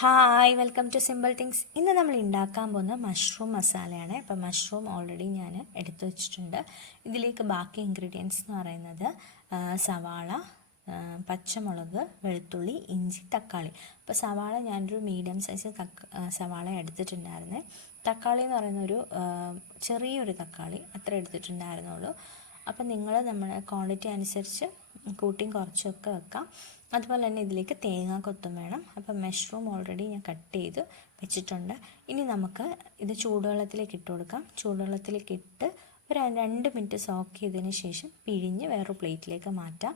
Hi, welcome to simple things. ഇന്ന് നമ്മൾ ഉണ്ടാക്കാൻ പോകുന്ന മഷ്റൂം മസാലയാണ്. ഇപ്പം മഷ്റൂം ഓൾറെഡി ഞാൻ എടുത്തു വെച്ചിട്ടുണ്ട്. ഇതിലേക്ക് ബാക്കി ഇൻഗ്രീഡിയൻസ് എന്ന് പറയുന്നത് സവാള, പച്ചമുളക്, വെളുത്തുള്ളി, ഇഞ്ചി, തക്കാളി. അപ്പോൾ സവാള ഞാനൊരു മീഡിയം സൈസ് സവാള എടുത്തിട്ടുണ്ടായിരുന്നേ. തക്കാളി എന്ന് പറയുന്ന ഒരു ചെറിയൊരു തക്കാളി അത്ര എടുത്തിട്ടുണ്ടായിരുന്നുള്ളൂ. അപ്പം നിങ്ങൾ നമ്മുടെ ക്വാണ്ടിറ്റി അനുസരിച്ച് കൂട്ടിയും കുറച്ചൊക്കെ വെക്കാം. അതുപോലെ തന്നെ ഇതിലേക്ക് തേങ്ങാക്കൊത്തും വേണം. അപ്പം മഷ്റൂം ഓൾറെഡി ഞാൻ കട്ട് ചെയ്ത് വെച്ചിട്ടുണ്ട്. ഇനി നമുക്ക് ഇത് ചൂടുവെള്ളത്തിലേക്ക് ഇട്ട് കൊടുക്കാം. ചൂടുവെള്ളത്തിലേക്ക് ഇട്ട് ഒരു 2 മിനിറ്റ് സോക്ക് ചെയ്തതിന് ശേഷം പിഴിഞ്ഞ് വേറൊരു പ്ലേറ്റിലേക്ക് മാറ്റാം.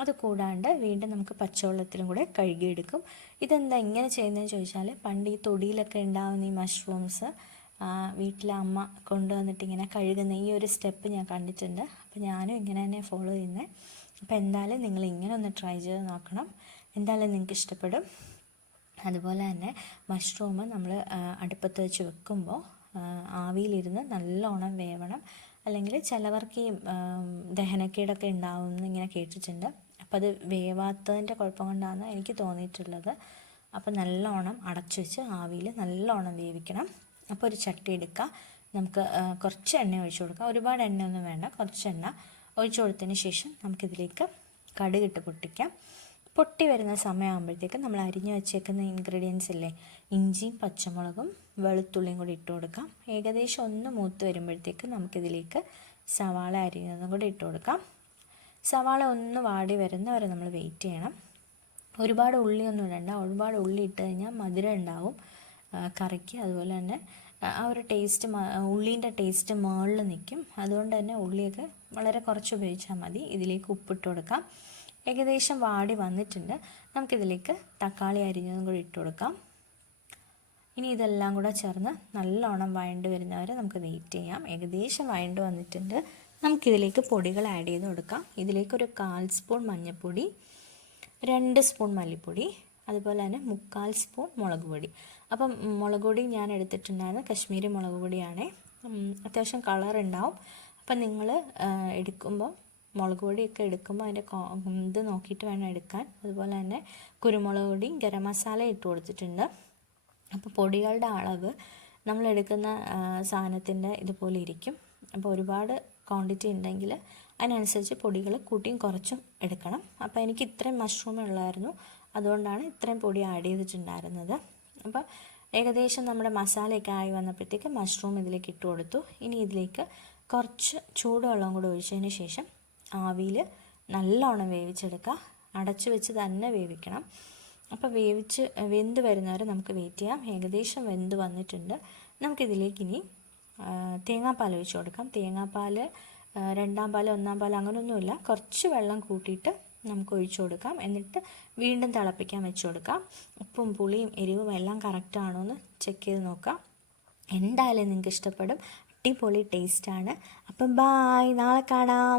അത് കൂടാണ്ട് വീണ്ടും നമുക്ക് പച്ചവെള്ളത്തിലും കൂടെ കഴുകിയെടുക്കും. ഇതെന്താ ഇങ്ങനെ ചെയ്യുന്നതെന്ന് ചോദിച്ചാൽ, പണ്ട് ഈ തൊടിയിലൊക്കെ ഉണ്ടാകുന്ന ഈ മഷ്റൂംസ് വീട്ടിലെ അമ്മ കൊണ്ടുവന്നിട്ട് ഇങ്ങനെ കഴുകുന്ന ഈ ഒരു സ്റ്റെപ്പ് ഞാൻ കണ്ടിട്ടുണ്ട്. അപ്പോൾ ഞാനും ഇങ്ങനെ തന്നെ ഫോളോ ചെയ്യുന്നത്. അപ്പോൾ എന്തായാലും നിങ്ങൾ ഇങ്ങനെ ഒന്ന് ട്രൈ ചെയ്ത് നോക്കണം. എന്തായാലും നിങ്ങൾക്ക് ഇഷ്ടപ്പെടും. അതുപോലെ തന്നെ മഷ്റൂം നമ്മൾ അടുപ്പത്ത് വെച്ച് വെക്കുമ്പോൾ ആവിയിലിരുന്ന് നല്ലോണം വേവണം. അല്ലെങ്കിൽ ചിലവർക്ക് ഈ ദഹനക്കേടൊക്കെ ഉണ്ടാവുമെന്ന് ഇങ്ങനെ കേട്ടിട്ടുണ്ട്. അപ്പോൾ അത് വേവാത്തതിൻ്റെ കുഴപ്പം കൊണ്ടാണ് എനിക്ക് തോന്നിയിട്ടുള്ളത്. അപ്പോൾ നല്ലോണം അടച്ചു വെച്ച് ആവിയിൽ നല്ലോണം വേവിക്കണം. അപ്പോൾ ഒരു ചട്ടി എടുക്കുക. നമുക്ക് കുറച്ച് എണ്ണ ഒഴിച്ചു കൊടുക്കാം. ഒരുപാട് എണ്ണയൊന്നും വേണ്ട, കുറച്ച് എണ്ണ ഒഴിച്ചു കൊടുത്തതിന് ശേഷം നമുക്കിതിലേക്ക് കടുകിട്ട് പൊട്ടിക്കാം. പൊട്ടി വരുന്ന സമയമാകുമ്പോഴത്തേക്ക് നമ്മൾ അരിഞ്ഞു വെച്ചേക്കുന്ന ഇൻഗ്രീഡിയൻസ് ഇല്ലേ, ഇഞ്ചിയും പച്ചമുളകും വെളുത്തുള്ളിയും കൂടി ഇട്ട് കൊടുക്കാം. ഏകദേശം ഒന്ന് മൂത്ത് വരുമ്പോഴത്തേക്ക് നമുക്കിതിലേക്ക് സവാള അരിഞ്ഞതും കൂടി ഇട്ട് കൊടുക്കാം. സവാള ഒന്ന് വാടി വരുന്നവരെ നമ്മൾ വെയിറ്റ് ചെയ്യണം. ഒരുപാട് ഉള്ളിയൊന്നും ഇടണ്ട. ഒരുപാട് ഉള്ളി ഇട്ട് കഴിഞ്ഞാൽ മധുരം ഉണ്ടാവും കറിക്ക്. അതുപോലെ തന്നെ ആ ഒരു ടേസ്റ്റ്, ഉള്ളീൻ്റെ ടേസ്റ്റ് മുകളിൽ നിൽക്കും. അതുകൊണ്ട് തന്നെ ഉള്ളിയൊക്കെ വളരെ കുറച്ച് ഉപയോഗിച്ചാൽ മതി. ഇതിലേക്ക് ഉപ്പിട്ട് കൊടുക്കാം. ഏകദേശം വാടി വന്നിട്ടുണ്ട്. നമുക്കിതിലേക്ക് തക്കാളി അരിഞ്ഞതും കൂടി ഇട്ട് കൊടുക്കാം. ഇനി ഇതെല്ലാം കൂടെ ചേർന്ന് നല്ലോണം വഴണ്ട് വരുന്നവരെ നമുക്ക് വെയിറ്റ് ചെയ്യാം. ഏകദേശം വഴണ്ട് വന്നിട്ടുണ്ട്. നമുക്കിതിലേക്ക് പൊടികൾ ആഡ് ചെയ്ത് കൊടുക്കാം. ഇതിലേക്കൊരു 1/4 സ്പൂൺ മഞ്ഞൾപ്പൊടി, 2 സ്പൂൺ മല്ലിപ്പൊടി, അതുപോലെ തന്നെ 3/4 സ്പൂൺ മുളക് പൊടി. അപ്പം മുളക് പൊടി ഞാൻ എടുത്തിട്ടുണ്ടായിരുന്നത് കശ്മീരി മുളക് പൊടിയാണ്. അത്യാവശ്യം കളർ ഉണ്ടാവും. അപ്പം നിങ്ങൾ എടുക്കുമ്പോൾ മുളക് പൊടിയൊക്കെ എടുക്കുമ്പോൾ അതിൻ്റെ ഇത് നോക്കിയിട്ട് വേണം എടുക്കാൻ. അതുപോലെ തന്നെ കുരുമുളക് പൊടി, ഗരം മസാല ഇട്ട് കൊടുത്തിട്ടുണ്ട്. അപ്പോൾ പൊടികളുടെ അളവ് നമ്മൾ എടുക്കുന്ന സാധനത്തിൻ്റെ ഇതുപോലെ ഇരിക്കും. അപ്പോൾ ഒരുപാട് ക്വാണ്ടിറ്റി ഉണ്ടെങ്കിൽ അതിനനുസരിച്ച് പൊടികൾ കൂട്ടിയും കുറച്ചും എടുക്കണം. അപ്പോൾ എനിക്ക് ഇത്രയും മഷ്റൂമേ ഉള്ളായിരുന്നു, അതുകൊണ്ടാണ് ഇത്രയും പൊടി ആഡ് ചെയ്തിട്ടുണ്ടായിരുന്നത്. അപ്പോൾ ഏകദേശം നമ്മുടെ മസാലയൊക്കെ ആയി വന്നപ്പോഴത്തേക്ക് മഷ്റൂം ഇതിലേക്ക് ഇട്ട് കൊടുത്തു. ഇനി ഇതിലേക്ക് കുറച്ച് ചൂടുവെള്ളം കൂടി ഒഴിച്ചതിന് ശേഷം ആവിയിൽ നല്ലോണം വേവിച്ചെടുക്കുക. അടച്ചു വെച്ച് തന്നെ വേവിക്കണം. അപ്പോൾ വെന്ത് വരുന്നവരെ നമുക്ക് വെയിറ്റ് ചെയ്യാം. ഏകദേശം വെന്ത് വന്നിട്ടുണ്ട്. നമുക്കിതിലേക്ക് ഇനി തേങ്ങാപ്പാൽ ഒഴിച്ച് കൊടുക്കാം. തേങ്ങാപ്പാൽ 2ാം പാൽ 1ാം പാൽ അങ്ങനെയൊന്നുമില്ല, കുറച്ച് വെള്ളം കൂട്ടിയിട്ട് നമുക്ക് ഒഴിച്ചു കൊടുക്കാം. എന്നിട്ട് വീണ്ടും തിളപ്പിക്കാൻ വെച്ച് കൊടുക്കാം. ഉപ്പും പുളിയും എരിവും എല്ലാം കറക്റ്റാണോ എന്ന് ചെക്ക് ചെയ്ത് നോക്കാം. എന്തായാലും നിങ്ങൾക്ക് ഇഷ്ടപ്പെടും. അടിപൊളി ടേസ്റ്റാണ്. അപ്പം ബായ്, നാളെ കാണാം.